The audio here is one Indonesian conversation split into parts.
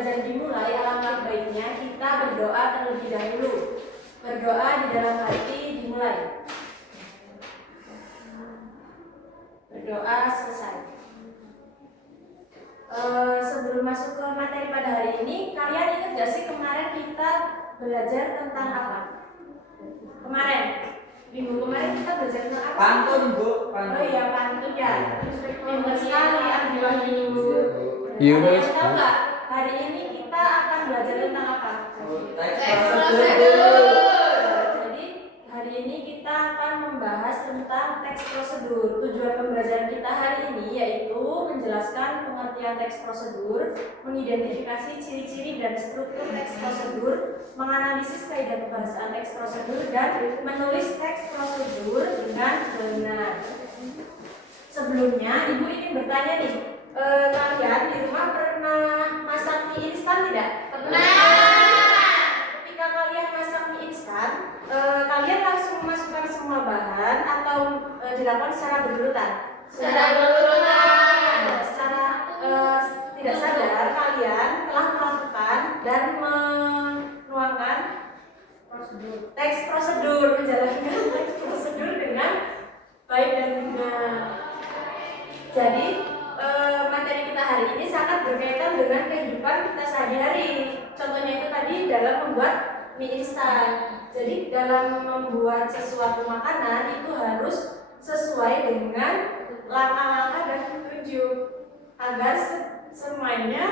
pembelajaran dimulai, alangkah baiknya kita berdoa terlebih dahulu. Berdoa di dalam hati dimulai. Berdoa selesai. Sebelum masuk ke materi pada hari ini, kalian ingat gak sih kemarin kita belajar tentang apa? Kemarin, minggu kemarin kita belajar tentang apa? Pantun, Bu. Pantun. Oh iya, pantun ya. Pintar sekali Anda. Iya, Ada yang tahu nggak? Hari ini kita akan belajar tentang apa? Teks prosedur. Jadi hari ini kita akan membahas tentang teks prosedur. Tujuan pembelajaran kita hari ini yaitu menjelaskan pengertian teks prosedur, mengidentifikasi ciri-ciri dan struktur teks prosedur, menganalisis kaidah pembahasan teks prosedur, dan menulis teks prosedur dengan benar. Sebelumnya, Ibu ingin bertanya nih, kalian di rumah pernah masak mie instan tidak? Pernah. Ketika kalian masak mie instan, kalian langsung memasukkan semua bahan atau dilakukan secara berurutan? Secara berurutan. Secara tidak sadar kalian telah melakukan dan menuangkan teks prosedur, menjalankan teks prosedur dengan baik dan benar. Jadi materi kita hari ini sangat berkaitan dengan kehidupan kita sehari-hari. Contohnya itu tadi dalam membuat mie instan. Jadi dalam membuat sesuatu makanan itu harus sesuai dengan langkah-langkah dan petunjuk agar semuanya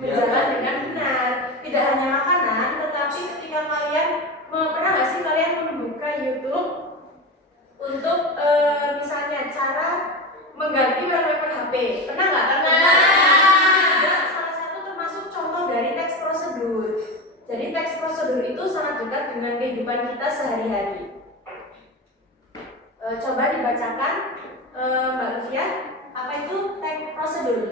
berjalan dengan benar. Tidak hanya makanan, tetapi ketika kalian pernah nggak sih kalian membuka YouTube untuk misalnya cara mengganti wallpaper HP? Pernah nggak? Pernah. Salah satu termasuk contoh dari teks prosedur. Jadi teks prosedur itu sangat dekat dengan kehidupan kita sehari-hari. Coba dibacakan Mbak Lufia, apa itu teks prosedur?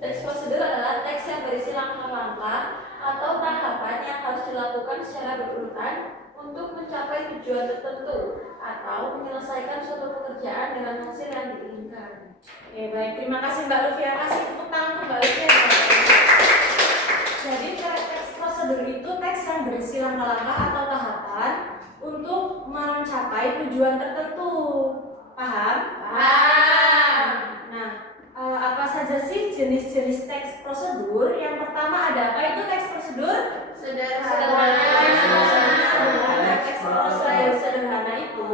Teks prosedur adalah teks yang berisi langkah-langkah atau tahapan yang harus dilakukan secara berurutan untuk mencapai tujuan tertentu atau menyelesaikan suatu pekerjaan dengan hasil yang diinginkan. Oke, baik, terima kasih Mbak Lufia. Kasih tepuk tangan untuk Mbak Lufia. Jadi teks prosedur itu teks yang berisi langkah-langkah atau tahapan untuk mencapai tujuan tertentu. Paham? Paham. Nah, apa saja sih jenis-jenis teks prosedur? Yang pertama ada apa itu teks prosedur? Sederhana. Teks prosedur sederhana itu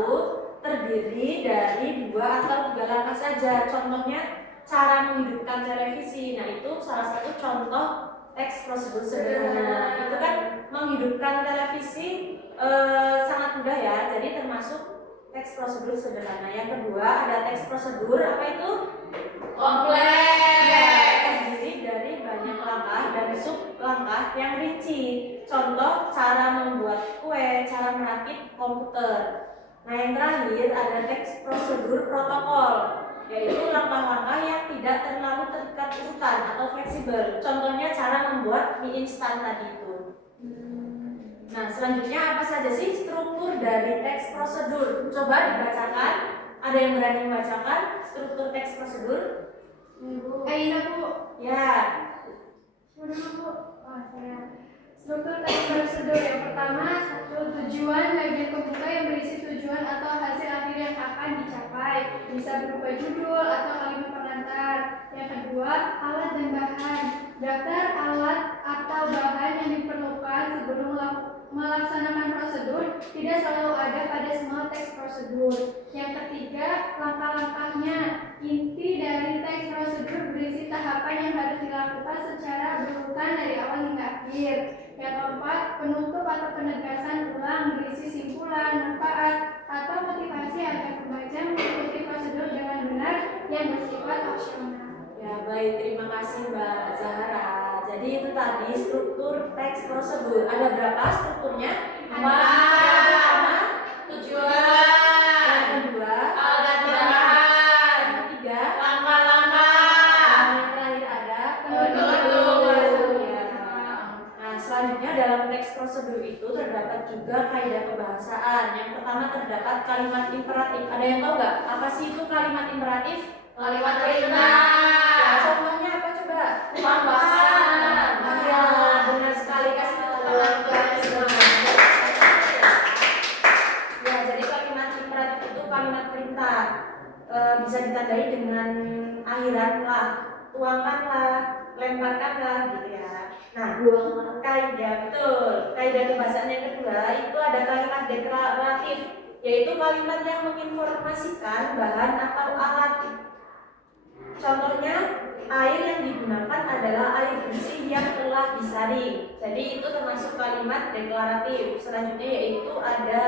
terdiri dari 2 atau 3 langkah saja. Contohnya cara menghidupkan televisi. Nah, itu salah satu contoh teks prosedur sederhana. Itu kan menghidupkan televisi sangat mudah ya. Jadi termasuk teks prosedur sederhana. Yang kedua ada teks prosedur apa itu? Kompleks. Ya, terdiri dari banyak langkah dan sub langkah yang rinci. Contoh cara membuat kue, cara merakit komputer. Nah, yang terakhir ada teks prosedur protokol, yaitu langkah-langkah yang tidak terlalu terikat urutan atau fleksibel. Contohnya cara membuat mie instan tadi itu. Nah, selanjutnya apa saja sih struktur dari teks prosedur? Coba dibacakan. Ada yang berani membacakan struktur teks prosedur? Aina Bu. Ya. Sudah Bu. Struktur teks prosedur yang pertama, tujuan bagian pembuka yang berisi tujuan atau hasil akhir yang akan dicapai, bisa berupa judul atau kalimat pengantar. Yang kedua, alat dan bahan. Daftar alat atau bahan yang diperlukan sebelum melaksanakan prosedur tidak selalu ada pada semua teks prosedur. Yang ketiga, langkah-langkahnya. Inti dari teks prosedur berisi tahapan yang harus dilakukan secara berurutan dari awal hingga akhir. Yang keempat, penutup atau penegasan ulang berisi simpulan, manfaat, atau motivasi agar pembaca mengikuti prosedur dengan benar yang bersifat opsional. Ya, baik, terima kasih Mbak Zahra. Jadi itu tadi struktur teks prosedur. Ada berapa strukturnya? 4. Yang pertama, Tujuan. yang kedua, Alat bahan. yang ketiga, Langkah-langkah. dan yang terakhir ada Penutup. Ya. Nah, selanjutnya dalam teks prosedur itu terdapat juga kaidah kebahasaan. Yang pertama terdapat kalimat imperatif. Ada yang tahu nggak apa sih itu kalimat imperatif? Kalimat perintah. Contohnya apa coba? tuangkanlah, lemparkanlah gitu ya. Nah, Buang. kaidah betul. Kaidah kebahasaan yang kedua itu ada kalimat deklaratif, yaitu kalimat yang menginformasikan bahan atau alat. Contohnya, air yang digunakan adalah air bersih yang telah disaring. Jadi itu termasuk kalimat deklaratif. Selanjutnya yaitu ada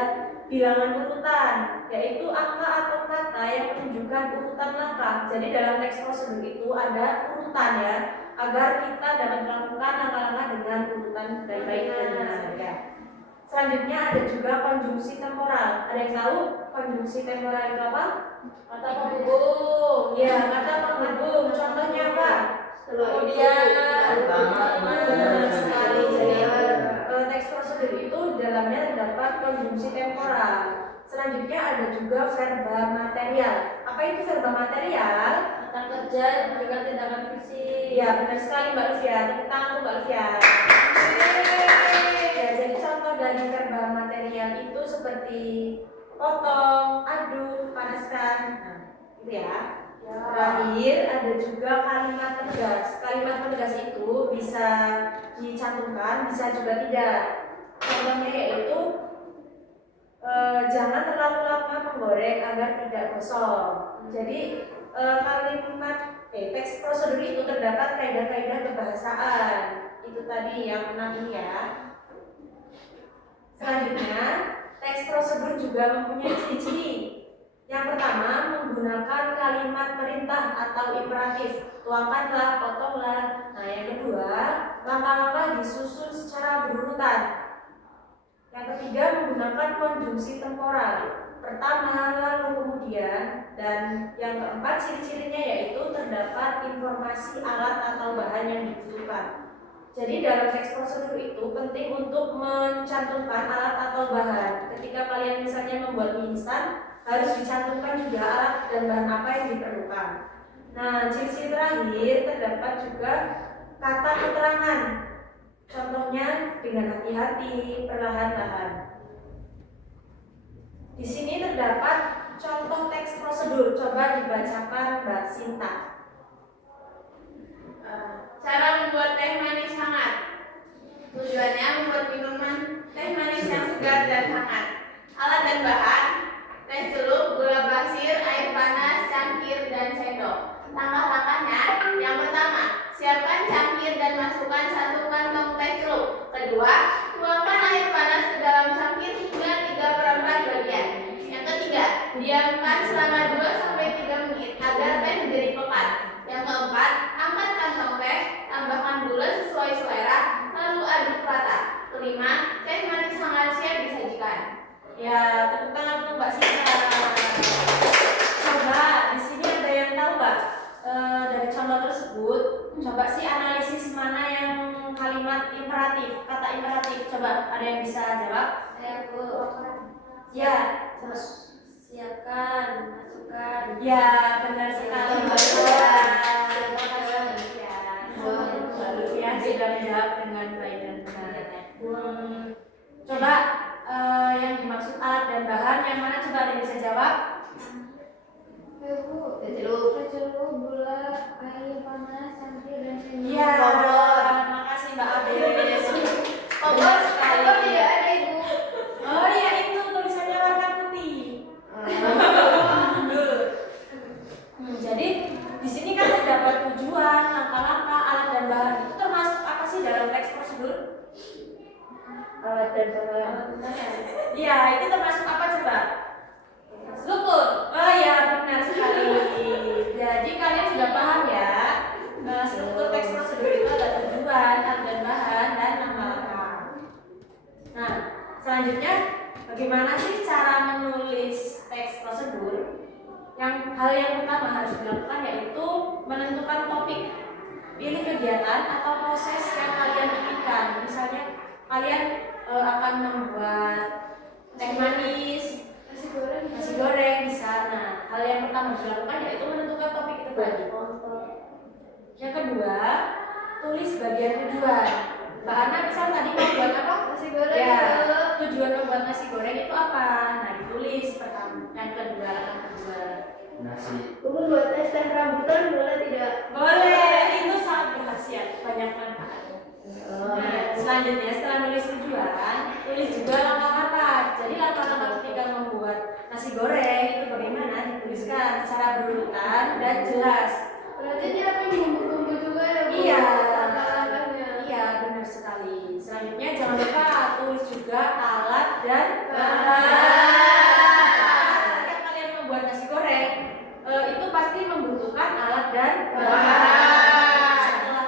bilangan urutan, yaitu angka atau kata yang menunjukkan urutan langkah. Jadi dalam teks prosedur itu ada urutan ya, agar kita dapat melakukan langkah-langkah dengan urutan dan baik dan benar ya. Selanjutnya ada juga konjungsi temporal. Ada yang tahu konjungsi temporal itu apa? Kata penghubung. Ya, kata penghubung. Contohnya apa? Kemudian. Benar sekali. Jadi teks prosedur itu dalamnya terdapat konjungsi temporal. Selanjutnya ada juga verba material. Apa itu verba material? Kata kerja yang menunjukkan tindakan fisik. Ya, benar sekali Mbak Lufia. Tepuk tangan untuk Mbak Lufia. Ya, jadi contoh dari verba material itu seperti potong, aduk, panaskan. Nah, itu ya. Terakhir ada juga kalimat tegas. Kalimat tegas itu bisa dicantumkan, bisa juga tidak. Contohnya yaitu jangan terlalu lama menggoreng agar tidak gosong. Jadi kalimat teks prosedur itu terdapat kaidah-kaidah kebahasaan. Itu tadi yang 6 ini ya. Selanjutnya, teks prosedur juga mempunyai ciri-ciri. Yang pertama, menggunakan kalimat perintah atau imperatif. Tuangkanlah, potonglah. Nah, yang kedua, langkah-langkah disusun secara berurutan. Yang ketiga, menggunakan konjungsi temporal. Pertama, lalu kemudian. Dan yang keempat, ciri-cirinya yaitu terdapat informasi alat atau bahan yang dibutuhkan. Jadi dalam teks prosedur itu penting untuk mencantumkan alat atau bahan. Ketika kalian misalnya membuat mie instan, harus dicantumkan juga alat dan bahan apa yang diperlukan. Nah, ciri-ciri terakhir terdapat juga kata keterangan. Contohnya dengan hati-hati, perlahan-lahan. Di sini terdapat contoh teks prosedur. Coba dibacakan Mbak Sinta. Cara membuat teh manis hangat. Tujuannya membuat minuman teh manis yang segar dan hangat. Alat dan bahan: teh celup, gula pasir, air panas, cangkir, dan sendok. Langkah-langkahnya: yang pertama, siapkan cangkir dan masukkan 1 kantong teh celup. Kedua, tuangkan air panas ke dalam cangkir hingga 3/4 bagian. Yang ketiga, diamkan selama 2-3 menit agar teh menjadi pekat. Yang keempat, angkat kantong teh, tambahkan gula sesuai selera, lalu aduk rata. Kelima, teh manis hangat siap disajikan. Ya, tepuk tangan untuk Mbak Sinta. Coba di sini ada yang tahu Mbak? Dari contoh tersebut, coba sih analisis mana yang kalimat imperatif, kata imperatif. Coba ada yang bisa jawab? Saya Bu. Ya, Siapkan, masukkan. ya benar sekali Mbak Lufia. Terima kasih Mbak Lufia. Mbak Lufia sudah menjawab dengan baik dan benar. Coba yang dimaksud alat dan bahan yang mana coba ada yang bisa jawab? Bu, Teh celup. teh celup, gula, air panas, cangkir, dan sendok. Iya, makasih Mbak Abes. Kompor tidak ada Ibu. Oh iya itu tulisannya warna putih. Jadi di sini kan terdapat tujuan, langkah-langkah, alat dan bahan. Itu termasuk apa sih dalam teks prosedur? Alat dan bahan. Iya, itu termasuk apa coba? Struktur. Oh iya, benar sekali. Jadi kalian sudah paham ya? Struktur teks prosedur itu ada tujuan, alat dan bahan, dan langkah-langkah. Nah, selanjutnya bagaimana sih cara menulis teks prosedur? Hal yang pertama harus dilakukan yaitu menentukan topik. Pilih kegiatan atau proses yang kalian inginkan. Misalnya kalian akan membuat teh manis, nasi goreng bisa. Nah, hal yang pertama dilakukan yaitu menentukan topik itu tadi. Yang kedua, tulis bagian tujuan. Mbak Ana misal tadi mau buat apa? Nasi goreng. Ya, tujuan membuat nasi goreng itu apa? Nah, ditulis pertama. Yang kedua. Nasi. Buat tes teh rambutan boleh tidak? Boleh. Selanjutnya setelah nulis tujuan, tulis juga langkah-langkah. Jadi langkah-langkah ketika membuat nasi goreng itu bagaimana dituliskan secara berurutan dan jelas. Berarti dia akan bumbu-bumbu juga ya Bu? Iya. Langkah-langkahnya. Iya, benar sekali. Selanjutnya jangan lupa tulis juga alat dan bahan. Ketika kalian membuat nasi goreng, itu pasti membutuhkan alat dan bahan. Setelah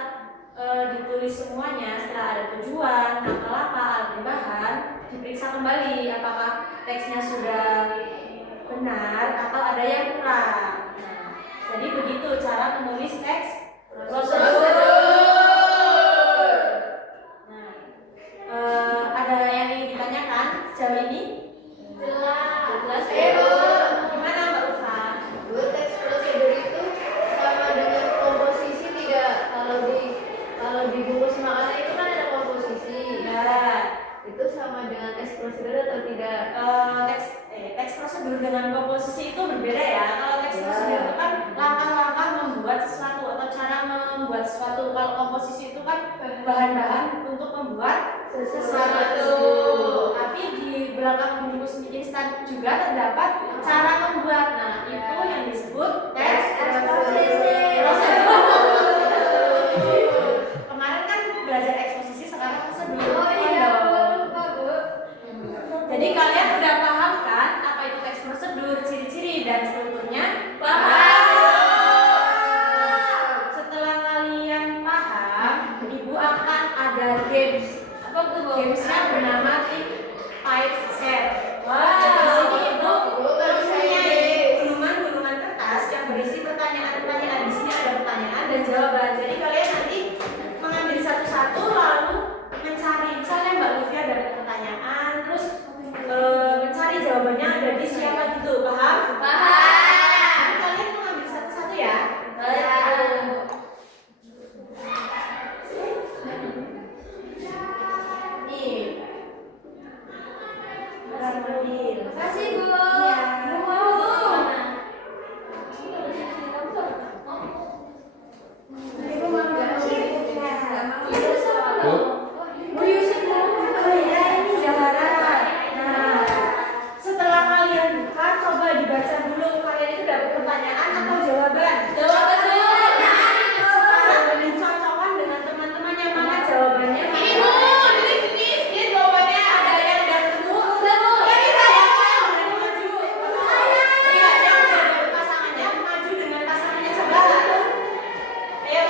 ditulis semuanya, setelah ada tujuan, langkah-langkah, alat dan bahan, diperiksa kembali apakah teksnya sudah benar atau ada yang kurang. Nah, jadi begitu cara menulis teks prosedur. Ada yang ingin ditanyakan sejauh ini? Jelas. Gimana Mbak Ufa? Bu, teks prosedur itu sama dengan komposisi tidak? Kalau dibungkus makanan itu kan ada komposisi. Ya, Itu sama dengan teks prosedur atau tidak? teks prosedur dengan komposisi itu berbeda ya. Kalau teks prosedur itu kan langkah-langkah membuat sesuatu atau cara membuat sesuatu. Kalau komposisi itu kan bahan-bahan untuk membuat sesuatu. Tapi di belakang bungkus mie instan juga terdapat cara membuat. Nah, itu yang disebut teks prosedur. Kemarin kan belajar eksposisi, sekarang prosedur. Oh iya, lupa Bu. Jadi kalian udah paham kan apa itu teks prosedur, ciri-ciri dan strukturnya? Setelah kalian paham, Ibu akan ada games. Apa tuh Bu? Gamesnya bernama Type Set. Wah. Di sini itu baru saya mempunyai gulungan-gulungan kertas yang berisi pertanyaan-pertanyaan. Di sini ada pertanyaan dan jawaban. Jadi kalian nanti mengambil satu-satu lalu mencari. Misalnya Mbak Livia dapat pertanyaan, terus mencari jawabannya ada di siapa gitu. Paham? Jadi kalian mengambil satu-satu ya. Nih. Alhamdulillah. Makasih Bu. Iya. Bu mau Bu. Ibu mau Bu, Bu Yusuf, oh iya ini jawara. Nah, setelah kalian buka, coba dibaca dulu. Kalian itu dapat pertanyaan atau jawaban? Jawaban dulu. Sekarang dicocokkan dengan teman-teman yang mana jawabannya. Ini Bu, di sini dia jawabannya. Ada yang udah nemu? Udah Bu. Yang maju. Iya, yang udah dapet pasangannya maju dengan pasangannya coba. Ayo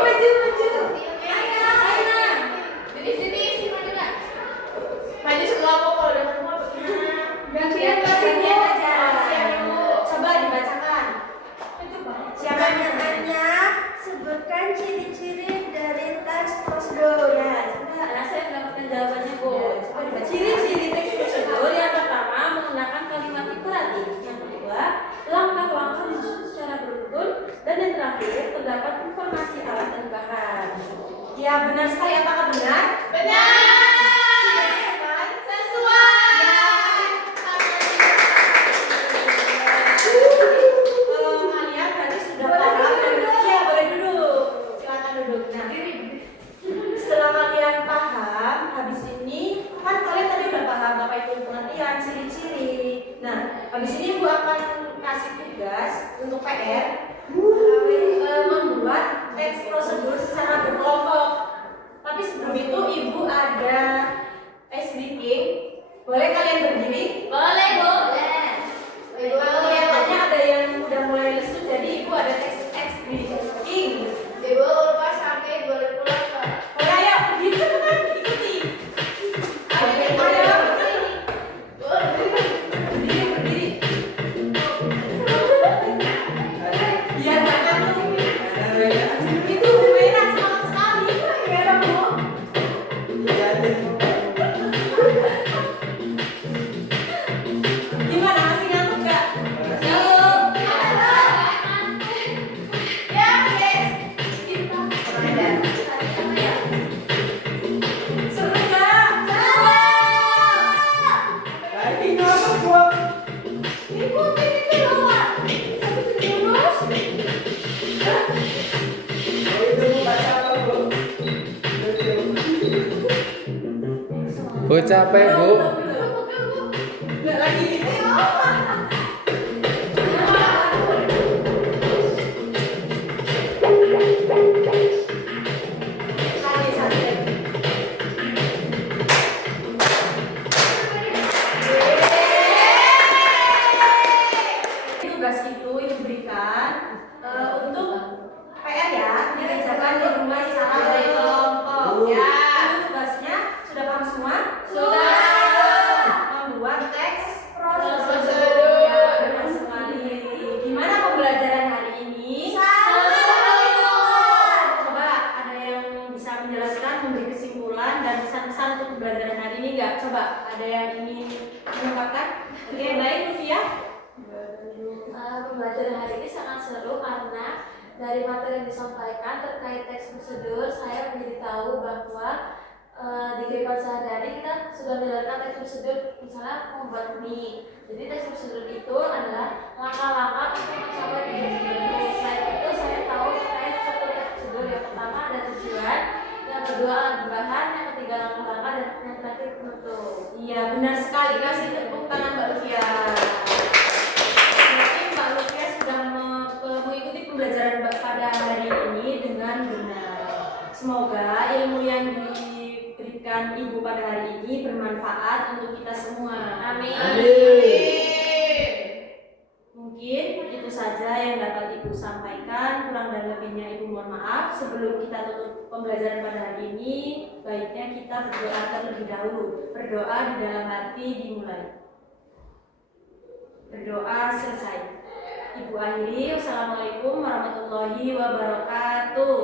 maju. Di sini maju nggak? Maju sekelompok kalau udah ketemu. gantian Gantian aja. Siap, Bu. Coba dibacakan. Siapa yang Pertanyaannya, sebutkan ciri-ciri dari teks prosedur. Ya, coba. Nah, saya mendapatkan jawabannya Bu. Ya, coba dibaca. Ciri-ciri teks prosedur yang pertama menggunakan kalimat imperatif, yang kedua langkah-langkah disusun secara beruntun, dan yang terakhir terdapat informasi alat dan bahan. Ya, benar sekali. Apakah benar? Benar. Sesuai. Sesuai. Kalian berarti sudah paham. Iya, boleh duduk. Silakan duduk. Nah, setelah kalian paham, habis ini kan kalian tadi udah paham apa itu pengertian, ciri-ciri. Nah, habis ini Ibu akan kasih tugas untuk PR membuat teks prosedur secara berkelompok. Tapi sebelum itu Ibu ada ice breaking. Boleh kalian berdiri? Boleh Bu. Ibu kelihatannya ada yang udah mulai lesu, jadi Ibu ada teks ice breaking. Ibu lupa sampai boleh pulang Pak. Boleh ayo, berdiri cepetan, ikuti. Ayo, berdiri. Berdiri. Biar nggak ngantuk. Itu Bu Mena semangat sekali. Merah Bu. Bu capek bu. Enggak lagi. Tugas itu ibu berikan untuk PR ya, dikerjakan di rumah secara berkelompok. Ya, tugasnya sudah paham semua? Sudah. Membuat teks Prosedur. Ya, benar sekali. Gimana pembelajaran hari ini? Coba ada yang bisa menjelaskan, memberi kesimpulan dan pesan-pesan untuk pembelajaran hari ini nggak? Coba ada yang ingin mengungkapkan? Oke, baik Luvia. Pembelajaran hari ini sangat seru karena dari materi yang disampaikan terkait teks prosedur, saya menjadi tahu bahwa di kehidupan sehari-hari kita sudah menjalankan teks prosedur, misalnya membuat mie. Jadi teks prosedur itu adalah langkah-langkah untuk mencapai tujuan tertentu. Selain itu, saya tahu terkait satu teks prosedur. Yang pertama ada tujuan, yang kedua alat bahan, yang ketiga langkah-langkah, dan yang terakhir penutup. Iya, benar sekali. Kasih tepuk tangan Mbak Luvia. Berarti Mbak Luvia sudah mengikuti pembelajaran pada hari ini dengan benar. Semoga ilmu yang diberikan Ibu pada hari ini bermanfaat untuk kita semua. Amin. Mungkin itu saja yang dapat Ibu sampaikan. Kurang dan lebihnya Ibu mohon maaf. Sebelum kita tutup pembelajaran pada hari ini, baiknya kita berdoa terlebih dahulu. Berdoa di dalam hati dimulai. Berdoa selesai. Ibu akhiri. Wassalamualaikum warahmatullahi wabarakatuh.